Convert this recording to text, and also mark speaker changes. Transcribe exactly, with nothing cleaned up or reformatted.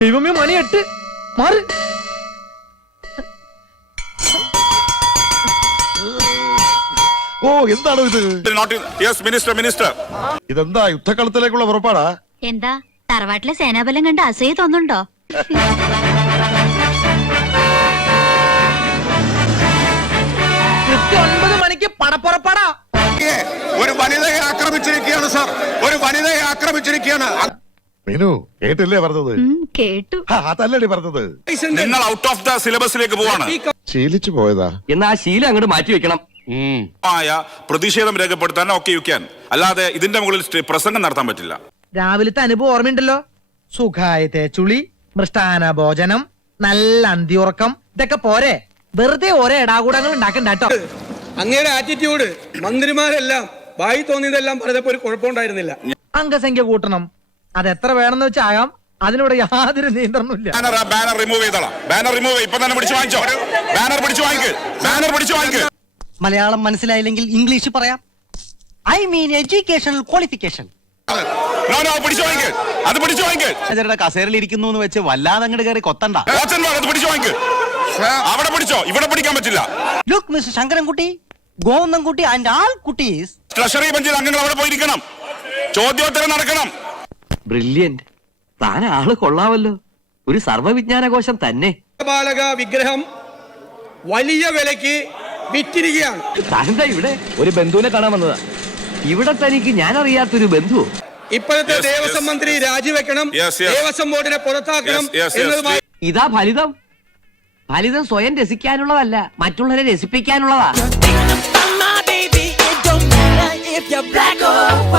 Speaker 1: ദൈവമേ മണി എട്ട് മാറി.
Speaker 2: ഓ എന്താണോ ഇത്?
Speaker 3: മിനിസ്റ്റർ മിനിസ്റ്റർ
Speaker 2: ഇതെന്താ യുദ്ധക്കളത്തിലേക്കുള്ള പുറപ്പാടാ?
Speaker 4: എന്താ തറവാട്ടിലെ സേനാബലം കണ്ട് അസൂയ തോന്നുന്നുണ്ടോ?
Speaker 1: കൃത്യം ഒൻപത് മണിക്ക് പടപ്പുറപ്പാടാ.
Speaker 3: ഒരു വനിതയെ ആക്രമിച്ചിരിക്കുകയാണ് സാർ, ഒരു വനിതയെ ആക്രമിച്ചിരിക്കുകയാണ്.
Speaker 2: മീനു കേട്ടില്ലേ പറഞ്ഞത്?
Speaker 4: ഉം, കേട്ടു.
Speaker 2: ആ, അതല്ലടി പറഞ്ഞത്.
Speaker 3: നിങ്ങൾ ഔട്ട് ഓഫ് ദ സിലബസിലേക്ക് പോവാണ്.
Speaker 2: ശീലിച്ചു പോയതാ.
Speaker 5: എന്നാ ആ ശീലം അങ്ങോട്ട് മാറ്റി വെക്കണം.
Speaker 3: ആയ പ്രതിഷേധം രേഖപ്പെടുത്താൻ ഒക്കെ യു ക്യാൻ, അല്ലാതെ ഇതിന്റെ മുകളിൽ സ്റ്റേ- പ്രസംഗം നടത്താൻ പറ്റില്ല.
Speaker 1: രാവിലത്തെ അനുഭവം ഓർമ്മയുണ്ടല്ലോ. സുഖായ തേച്ചുളി, മൃഷ്ടാന ഭോജനം, നല്ല അന്തിയുറക്കം, ഇതൊക്കെ പോരെ. വെറുതെ ഓരോ ഇടാകൂടങ്ങൾ ഉണ്ടാക്കണ്ട കേട്ടോ.
Speaker 6: അങ്ങയുടെ ആറ്റിറ്റ്യൂഡ് മന്ത്രിമാരെല്ലാം വായി തോന്നിയതെല്ലാം പറഞ്ഞപ്പോ ഒരു കുഴപ്പമുണ്ടായിരുന്നില്ല.
Speaker 1: അംഗസംഖ്യ കൂട്ടണം, അത് എത്ര വേണമെന്ന് വെച്ചാകാം, അതിനോട് യാതൊരു നിയന്ത്രണമില്ല.
Speaker 3: ബാനർ ബാനർ റിമൂവ് ചെയ്തോളാം. ബാനർ റിമൂവ് ഇപ്പൊ തന്നെ പിടിച്ചു വാങ്ങിച്ചോ. ബാനർ പിടിച്ചു വാങ്ങിക്ക്, ബാനർ പിടിച്ചു വാങ്ങിക്ക്.
Speaker 7: മലയാളം മനസ്സിലായില്ലെങ്കിൽ ഇംഗ്ലീഷ് പറയാം. I mean educational qualification.
Speaker 3: No no പിടിച്ചു വാങ്ങിക്ക്, അത് പിടിച്ചു വാങ്ങിക്ക്.
Speaker 5: കസേരയിൽ ഇരിക്കുന്നു എന്ന് വെച്ച് വല്ലാതെ അങ്ങോട്ട് കയറി കൊത്തണ്ട.
Speaker 3: വാച്ചൻ വാ, അത് പിടിച്ചു വാങ്ങിക്ക്. അവിടെ പിടിച്ചോ, ഇവിടെ പിടിക്കാൻ പറ്റില്ല.
Speaker 7: Look mister Sankarankutty, Govindankutty and all കുട്ടീസ്.
Speaker 3: ട്രഷറി ബെഞ്ചിൽ അംഗങ്ങൾ അവിടെ പോയിരിക്കണം, ചോദ്യോത്തരം നടക്കണം.
Speaker 5: ബ്രില്യന്റ്. താൻ ആള് കൊള്ളാവല്ലോ, ഒരു സർവ്വവിജ്ഞാനകോശം തന്നെ.
Speaker 6: ബാലക വിഗ്രഹം വലിയ വിലക്ക് വിറ്റിരിക്കുകയാണ്.
Speaker 5: താനെന്താ ഇവിടെ? ഒരു ബന്ധുവിനെ കാണാൻ വന്നതാ. ഇവിടെ തനിക്ക് ഞാൻ അറിയാത്തൊരു ബന്ധു.
Speaker 6: ഇപ്പോഴത്തെ
Speaker 3: Yes,
Speaker 6: ദേവസ്വം
Speaker 3: yes.
Speaker 6: മന്ത്രി രാജിവെക്കണം,
Speaker 3: Yes, yes.
Speaker 6: Devaswom ബോർഡിനെ പുറത്താക്കണം
Speaker 3: Yes, yes, yes.
Speaker 6: എന്നതുമായി
Speaker 5: ഇതാ ഫലിതം. ഫലിതം സ്വയം രസിക്കാനുള്ളതല്ല, മറ്റുള്ളവരെ രസിപ്പിക്കാനുള്ളതാ.